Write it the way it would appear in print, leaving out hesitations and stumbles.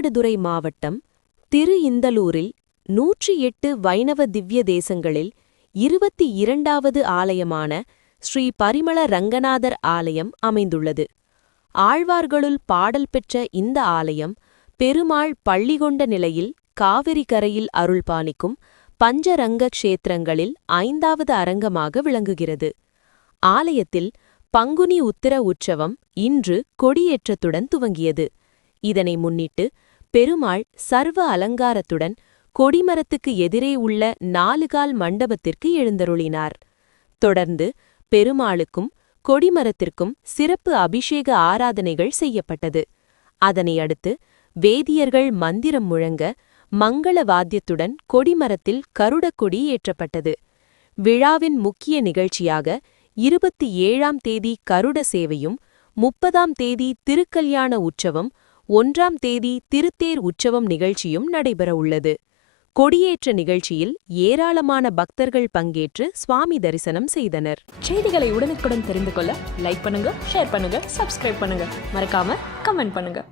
மயிலாடுதுறை மாவட்டம் திரு இந்தலூரில் 108 வைணவ திவ்ய தேசங்களில் 22வது ஆலயமான ஸ்ரீ பரிமள ரங்கநாதர் ஆலயம் அமைந்துள்ளது. ஆழ்வார்களுள் பாடல் பெற்ற இந்த ஆலயம் பெருமாள் பள்ளி கொண்ட நிலையில் காவிரி கரையில் அருள்பாலிக்கும் பஞ்சரங்க க்ஷேத்திரங்களில் 5வது அரங்கமாக விளங்குகிறது. ஆலயத்தில் பங்குனி உத்திர உற்சவம் இன்று கொடியேற்றத்துடன் துவங்கியது. இதனை முன்னிட்டு பெருமாள் சர்வ அலங்காரத்துடன் கொடிமரத்துக்கு எதிரே உள்ள 4 கால் மண்டபத்திற்கு எழுந்தருளினார். தொடர்ந்து பெருமாளுக்கும் கொடிமரத்திற்கும் சிறப்பு அபிஷேக ஆராதனைகள் செய்யப்பட்டது. அதனை அடுத்து வேதியர்கள் மந்திரம் முழங்க மங்கள வாத்தியத்துடன் கொடிமரத்தில் கருடக்கொடி ஏற்றப்பட்டது. விழாவின் முக்கிய நிகழ்ச்சியாக 27ஆம் தேதி கருட சேவையும், 30ஆம் தேதி திருக்கல்யாண உற்சவம், 1ஆம் தேதி திருத்தேர் உற்சவம் நிகழ்ச்சியும் நடைபெறவுள்ளது. கொடியேற்ற நிகழ்ச்சியில் ஏராளமான பக்தர்கள் பங்கேற்று சுவாமி தரிசனம் செய்தனர். செய்திகளை உடனுக்குடன் தெரிந்து கொள்ள லைக் பண்ணுங்க, ஷேர் பண்ணுங்க, சப்ஸ்கிரைப் பண்ணுங்க, மறக்காம கமெண்ட் பண்ணுங்க.